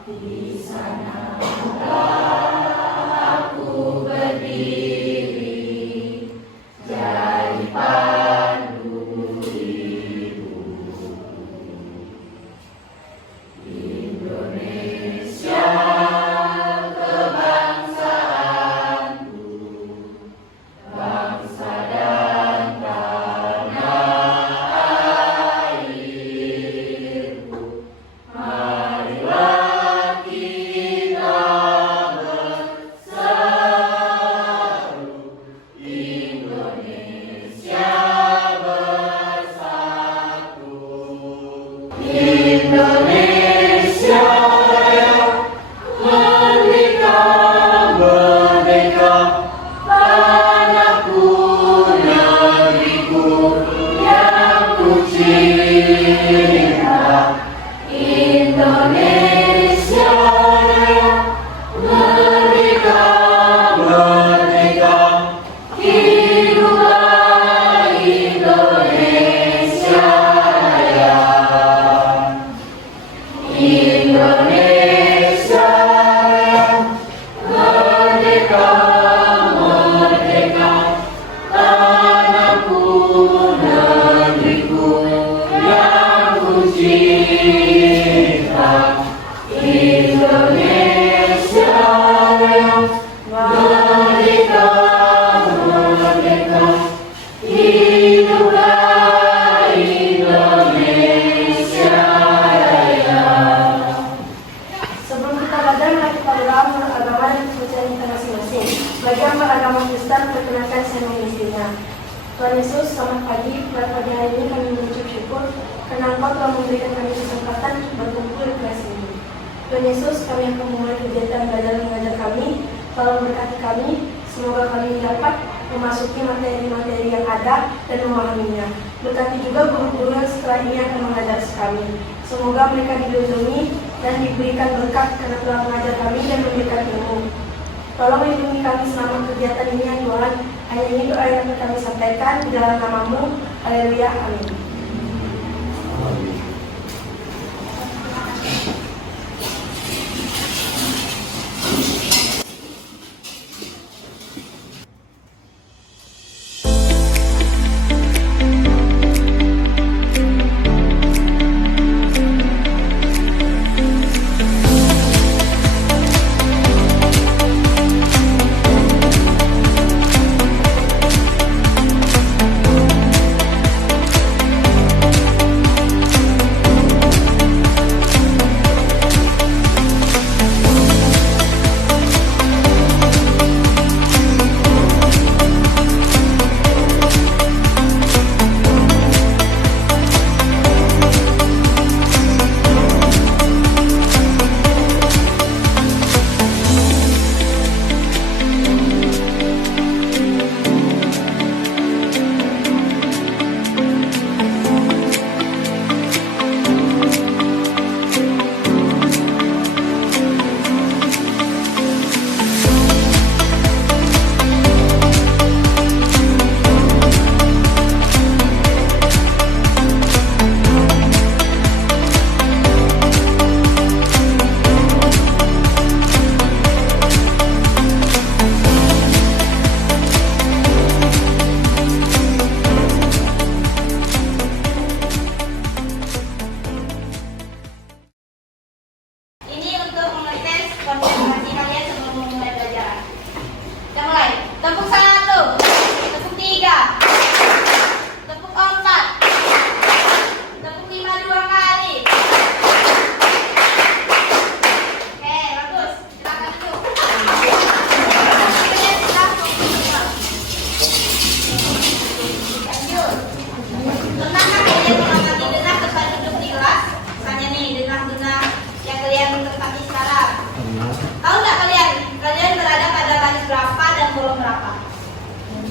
Di sana aku berdiri, jadi pandu ibu. Indonesia kebangsaanku, bangsa dan tanah airku. Marilah kita bersatu, Indonesia bersatu. Indonesia merdeka, merdeka, tanahku, negeriku yang ku cinta. Indonesia merdeka, merdeka, hiduplah Indonesia Raya. Indonesia merdeka, merdeka, tanahku, negeriku yang ku cinta. Indonesia merdeka, merdeka, hiduplah Indonesia Raya. Sebelum kita belajar, mari kita berdoa menurut agama dan kepercayaan kita masing-masing. Bagi yang beragama Kristen, perkenalkan saya mengisinya. Tuhan Yesus, selamat pagi. Pada pagi hari ini kami mengucap syukur karena Engkau telah memberikan kami kesempatan berkumpul di kelas ini. Tuhan Yesus, kami akan memulai kegiatan belajar mengajar kami. Tolong berkati kami, semoga kami dapat memasuki materi-materi yang ada dan memahaminya. Berkati juga guru-guru yang setelah ini akan mengajar kami. Semoga mereka dilindungi dan diberikan berkat karena telah mengajar kami dan memberikan ilmu. Tolong lindungi kami selama kegiatan ini ya Tuhan. Hanya ini doa yang akan kami sampaikan di dalam nama-Mu. Haleluya, amin.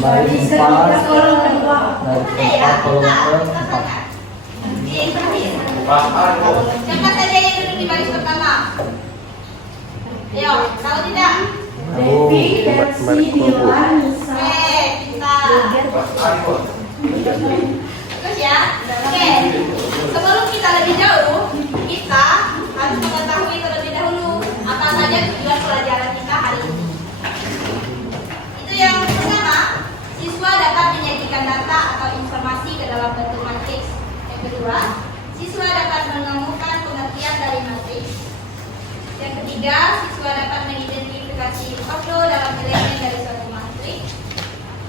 Baris 4 dari 4 kolom ke 4. Siapa saja yang duduk di baris pertama? Ayo, tahu tidak? Devi, Dersi, Dila, Nisa. Kita. Terus ya, oke. Sebelum kita lebih jauh, kita harus mengetahui terlebih dahulu dalam bentuk matriks. Yang kedua, siswa dapat menemukan pengertian dari matriks. Yang ketiga, siswa dapat mengidentifikasi ordo dalam elemen dari suatu matriks.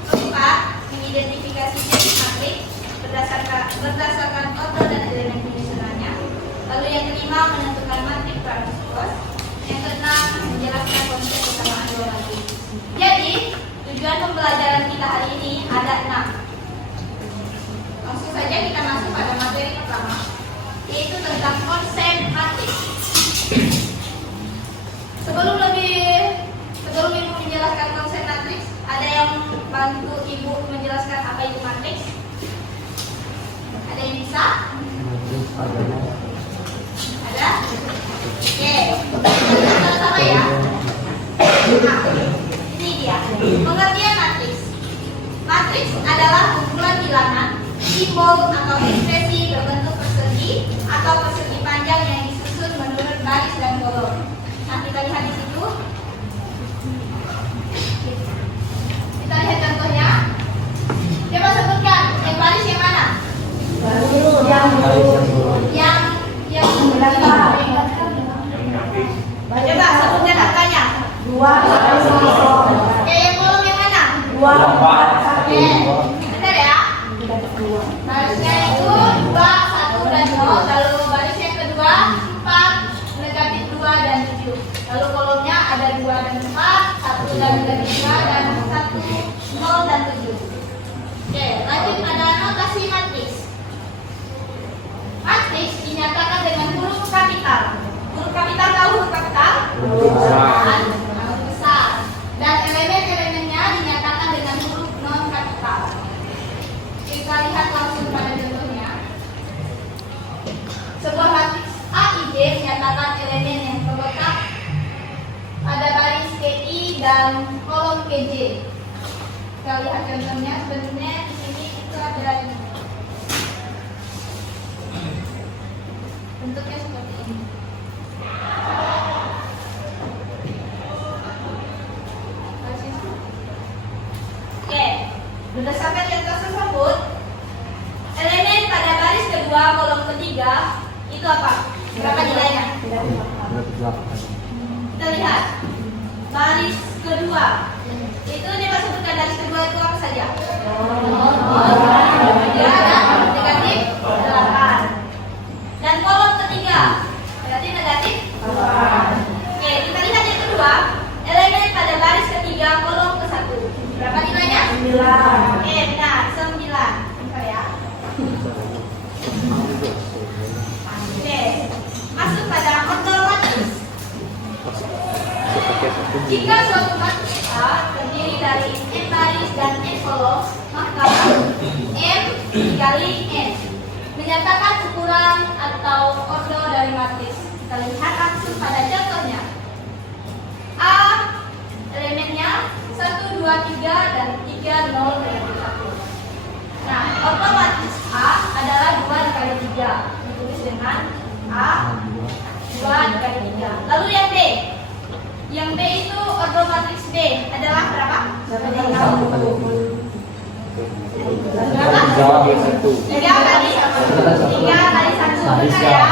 Keempat, mengidentifikasi jenis matriks berdasarkan ordo dan elemen penyusunannya. Lalu yang kelima, menentukan matriks transpose. Yang keenam, menjelaskan konsep kesamaan dua matriks. Jadi, tujuan pembelajaran kita hari ini ada 6. Langsung saja kita masuk pada materi pertama, yaitu tentang konsep matriks. Sebelum Ibu menjelaskan konsep matriks, ada yang bantu Ibu menjelaskan apa itu matriks? Ada yang bisa? Ada? Oke, sama-sama ya. Nah, ini dia pengertian matriks. Matriks adalah kumpulan bilangan, simbol atau ekspresi berbentuk persegi atau persegi panjang yang disusun menurut baris dan kolom. Nah, kita lihat di situ. Kita lihat contohnya. Coba sebutkan yang baris yang mana? Yang coba sebutkan angkanya. 2, 1, Oke, yang kolom yang mana? 2, 4, 1. Oke, benar ya? Barisnya itu 2, 1, dan 0. Lalu baris yang kedua 4, negatif 2, dan 7. Lalu kolomnya ada 2 dan 4, 1 dan negatif 2, dan 1, 0 dan 7. Oke, lanjut ada notasi matriks. Matriks dinyatakan dengan huruf kapital. Huruf kapital tahu huruf kapital? Huruf besar. Dan elemen-elemennya dinyatakan dengan huruf non kapital. Kita lihat langsung pada contohnya. Sebuah matriks AIJ menyatakan elemen yang terletak pada baris KI dan kolom KJ. Kita lihat contohnya. Sebenarnya di sini itu ada bentuknya seperti ini. Oke, berdasarkan contoh tersebut, elemen pada baris kedua kolom ketiga itu apa? Berapa nilainya? Kita lihat baris kedua. Itu coba sebutkan baris kedua itu apa saja? Negatif 8. Dan kolom ketiga berarti negatif 8. Oke, kita lihat yang kedua, elemen pada baris ketiga kolom ke-1. Berapa nilainya? 9. Oke, benar, 9. Bentar ya. Oke, masuk pada ordo matriks. Jika suatu matriks A terdiri dari n baris dan n kolom, maka M dikali N menyatakan ukuran atau ordo dari matriks. Kita lihat langsung pada contohnya. A elemennya 1, 2, 3 dan 3, 0 dan 1. Nah, ordo matriks A adalah 2 dikali 3. Ditulis dengan A 2 dikali 3. Lalu yang B. Yang B itu ordo matriks B adalah berapa? 3 kali 1. Benar ya?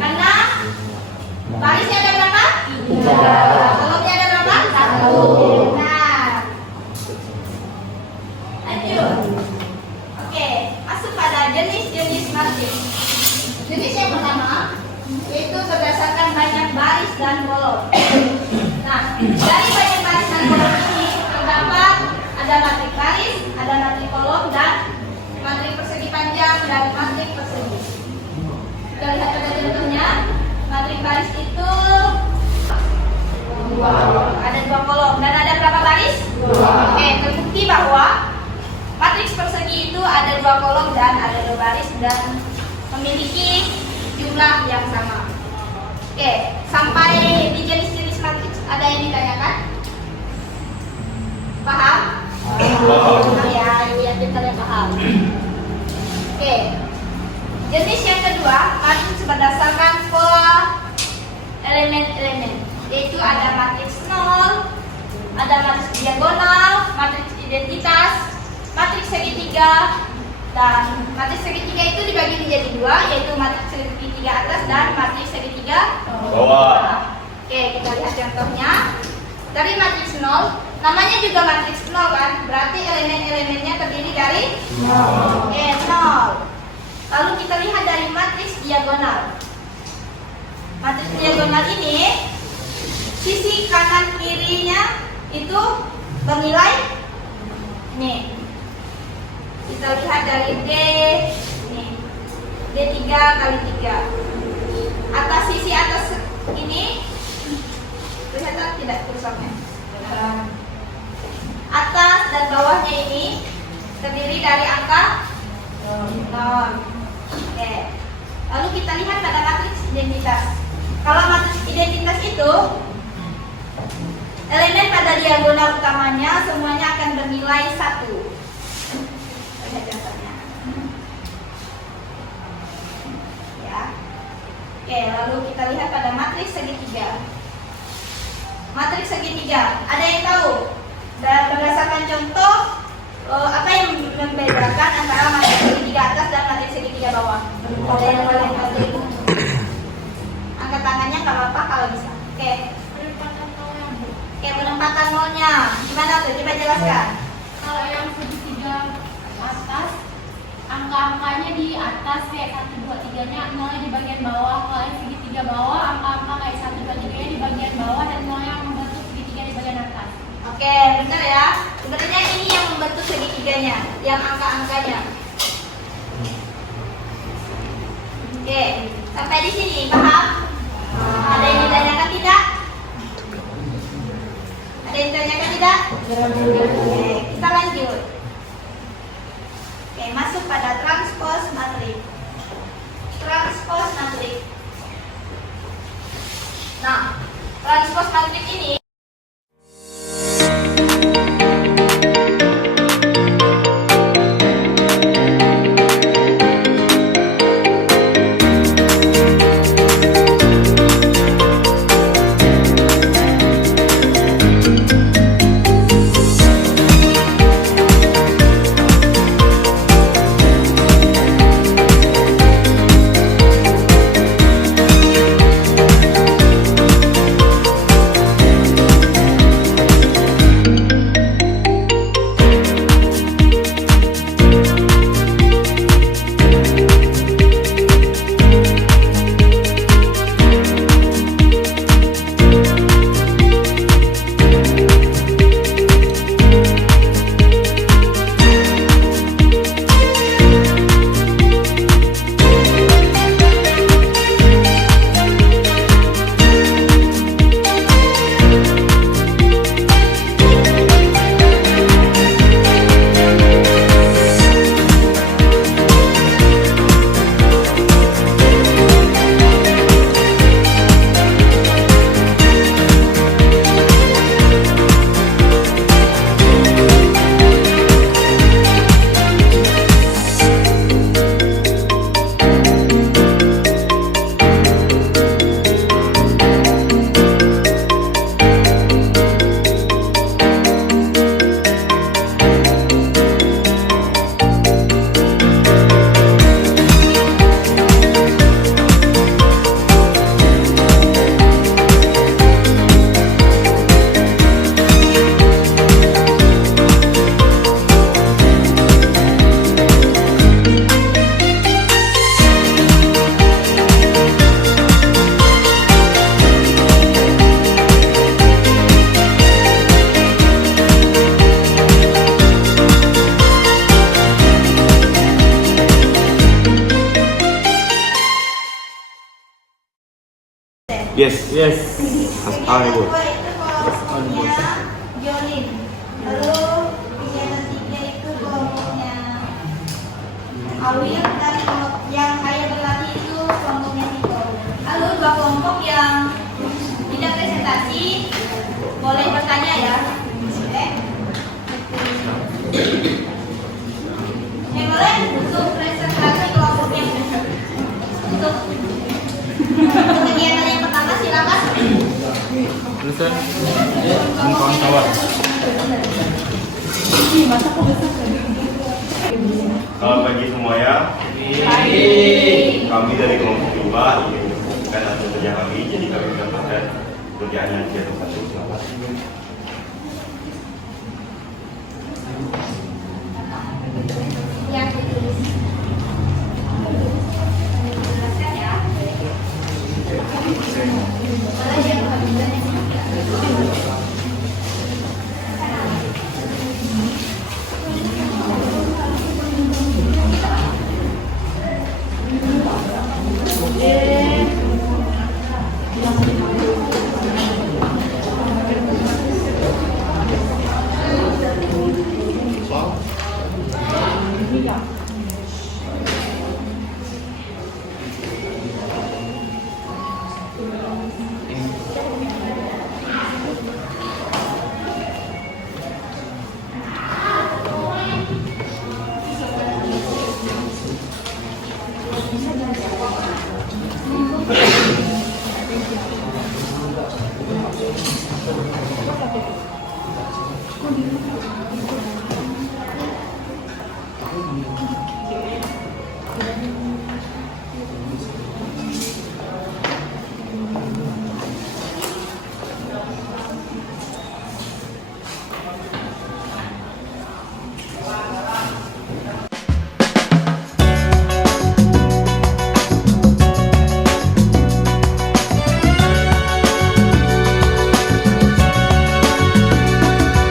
Karena barisnya ada berapa? 3. Kolomnya ada berapa? 1. Nah, lanjut. Oke, masuk pada jenis-jenis matriks. Jenis yang pertama yaitu berdasarkan banyak baris dan kolom. Nah, dari banyak baris dan kolom ini terdapat ada matriks baris, ada matriks kolom, dan matriks persegi panjang dan matriks persegi. Kita lihat pada contohnya. Matriks baris itu ada 2 kolom dan ada berapa baris? 2. Oke, terbukti bahwa matriks persegi itu ada 2 kolom dan ada 2 baris dan memiliki jumlah yang sama. Oke, sampai di jenis-jenis matriks ada yang ditanyakan? Paham? Ya, yakin kalian paham. Oke, jenis yang kedua matriks berdasarkan pola elemen-elemen, yaitu ada matriks 0, ada matriks diagonal, matriks identitas, matriks segitiga, Dan matriks segitiga itu dibagi menjadi dua, yaitu matriks segitiga atas dan matriks segitiga bawah. Oke, kita lihat contohnya. Dari matriks 0, namanya juga matriks 0 kan? Berarti elemen-elemennya terdiri dari 0. Oke, 0. Lalu kita lihat dari matriks diagonal. Matriks diagonal ini sisi kanan kirinya itu bernilai nih. Kita lihat dari D nih. D3 kali 3. Atas sisi atas ini kelihatan tidak tulisannya? Atas dan bawahnya ini terdiri dari angka 0. Oke. Lalu kita lihat pada matriks identitas. Kalau matriks identitas itu elemen pada diagonal utamanya semuanya akan bernilai 1. Lihat contohnya. Ya. Oke, lalu kita lihat pada matriks segitiga. Matriks segitiga, ada yang tahu? Dan berdasarkan contoh, apa yang membedakan antara matriks segitiga atas dan matriks segitiga bawah? Ada yang tahu? Angkat tangannya nggak apa-apa kalau bisa. Oke. Oke, penempatan nolnya. Gimana tuh? Coba jelaskan. Kalau yang segitiga atas, angka-angkanya di atas kayak 1, 2, 3-nya, nolnya di bagian bawah. Kalau yang segitiga bawah, angka-angka kayak 1, 2, 3-nya di bagian bawah dan nolnya yang membentuk segitiga di bagian atas. Oke, benar ya. Sebenarnya ini yang membentuk segitiganya, yang angka-angkanya. Oke, sampai di sini paham? Ada yang ditanyakan tidak? Ada yang ditanyakan tidak? Oke, kita lanjut. Oke, masuk pada transpose matriks. Transpose matriks. Nah, transpose matriks ini Yes. Aspal ibu. itu kelompoknya Jolin. Lalu yang ketiga itu kelompoknya Awil dan kelompok yang kaya berlatih itu kelompoknya Tito. Lalu dua kelompok yang tidak presentasi boleh bertanya ya. Oke. Boleh untuk presentasi kelompok yang untuk kegiatan yang pertama silakan. Listen. Kawan-kawan. Selamat pagi semuanya. Kami dari kelompok 2 ingin menyampaikan hasil kerja kami. Jadi kami mendapatkan pekerjaan yang dia dapat. Terima kasih. Yang ditulis. Jelaskan ya. Mana yang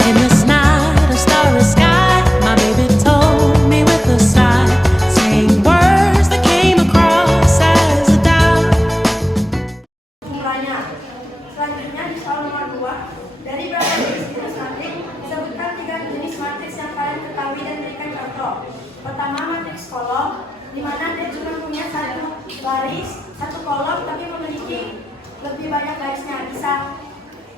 In this night, a starry sky, my baby told me with a sigh, saying words that came across as a doubt. Jumlahnya. Selanjutnya di soal nomor 2, dari berapa jenis matriks, sebutkan 3 jenis matriks yang kalian ketahui dan berikan contoh. Pertama, matriks kolom, di mana dia cuma punya 1 baris, 1 kolom, tapi memiliki lebih banyak garisnya, bisa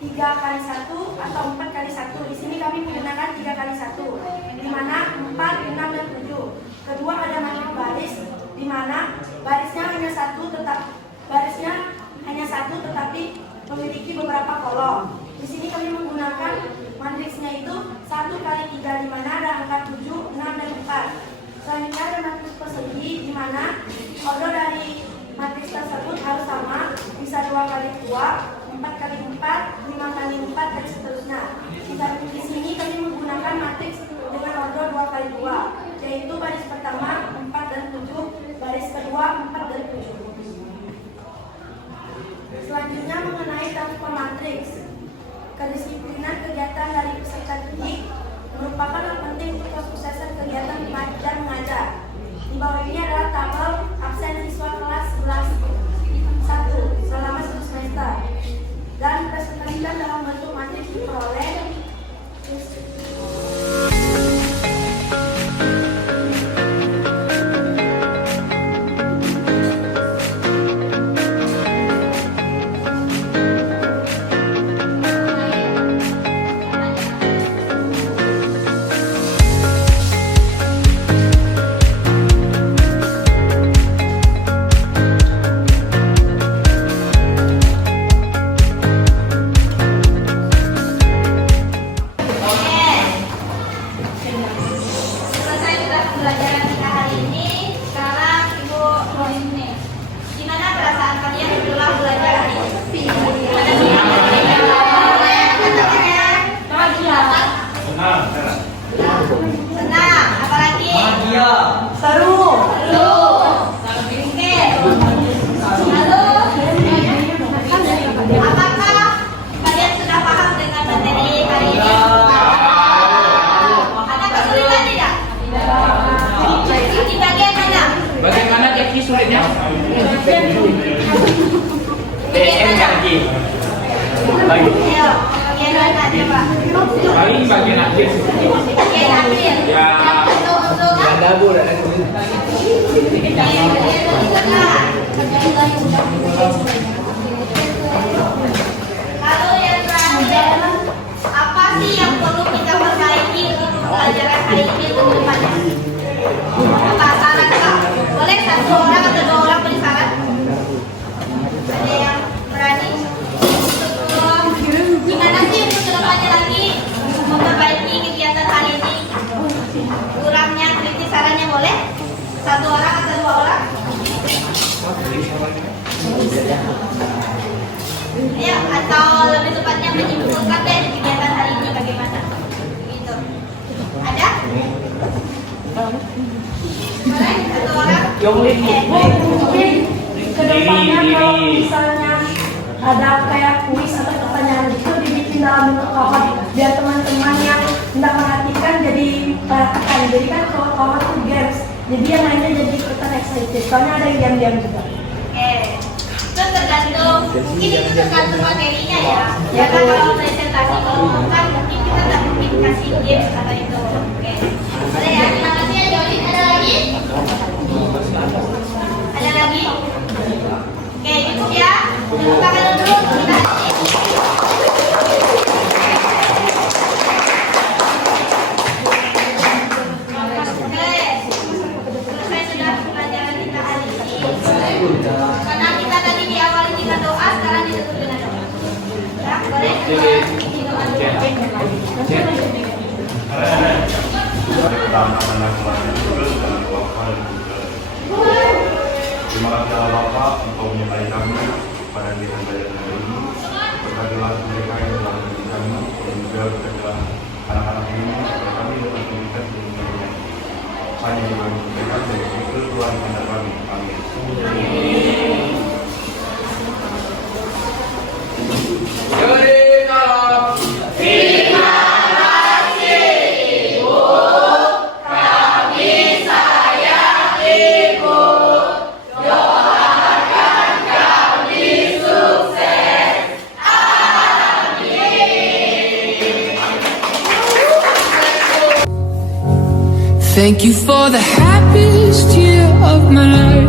3 kali 1 atau 4 kali 1. Di sini kami menggunakan 3 kali 1, di mana 4, 6, dan 7. Kedua, ada matriks baris, di mana barisnya hanya satu tetapi memiliki beberapa kolom. Di sini kami menggunakan matriksnya itu 1 kali 3, di mana ada angka 7, 6, dan 4. Selanjutnya ada matriks persegi, di mana order dari matriks tersebut harus sama, bisa 2 kali 2, 4 kali 4, 5 kali 4, dan seterusnya. Di sini kami menggunakan matriks dengan order 2 kali 2, yaitu baris pertama 4 dan 7, baris kedua 4 dan 7. Selanjutnya mengenai transform matriks. Kedisiplinan kegiatan dari peserta didik merupakan hal penting untuk kesuksesan kegiatan belajar dan mengajar. Di bawah ini adalah tabel absen siswa kelas 11-1 selama 1 semester dan presentasikan dalam bentuk matriks diperoleh. selesai sudah pembelajaran kita hari ini. Sekarang Ibu Rohim nih. Gimana perasaan kalian setelah belajar hari ini? Ada senang? Senang. Apalagi? Seru. Oke. Lalu, apakah kalian sudah paham dengan materi hari ini? Ada kesulitan tidak? Di bagian mana? Bagaimana Jackie sulitnya? DM lagi. Lagi. Ayo, bagian mana coba? Paling bagian akhir. Bagian akhir. Ya. Untuk Dabu dan lalu yang terakhir, apa sih yang perlu kita perbaiki untuk pelajaran hari ini untuk depannya? Apa saran kak? Boleh 1 orang atau 2 orang beri saran? Ada yang berani? Gimana sih untuk kedepannya lagi memperbaiki kegiatan hari ini? Kurangnya kritis saran Ayo, atau lebih tepatnya menyimpulkan deh kegiatan hari ini bagaimana? Begitu. Ada? Boleh? Satu orang? Mungkin kedepannya kalau misalnya ada kayak kuis atau pertanyaan itu dibikin dalam bentuk kawan biar teman-teman yang tidak perhatikan jadi perhatikan. Jadi kan kalau kawan itu games, jadi yang lainnya jadi ikutan excited. Soalnya ada yang diam-diam juga. Oke. Itu tergantung, mungkin itu tergantung materinya ya. Ya kan kalau presentasi ngomong kan mungkin kita nggak mungkin kasih games atau itu. Oke. Ada ya, terima kasih ya Jolin. Ada lagi? Ada lagi? Oke, cukup ya. Tepuk tangan dulu untuk kita. Oke, selesai sudah pelajaran kita hari ini. Karena kita tadi diawali dengan doa, sekarang ditutup dengan doa. Ya, boleh? Terima kasih Allah Bapa untuk menyertai kami pada kegiatan belajar hari ini. Berkatilah mereka yang telah mendidik kami dan juga berkatilah anak-anak ini agar kami dapat memberikan ilmu-ilmu hanya di bawah mereka dan itu Tuhan kepada kami. Amin. Jolin tolong. Thank you for the happiest year of my life.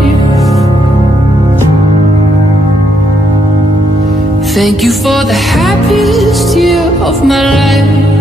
Thank you for the happiest year of my life.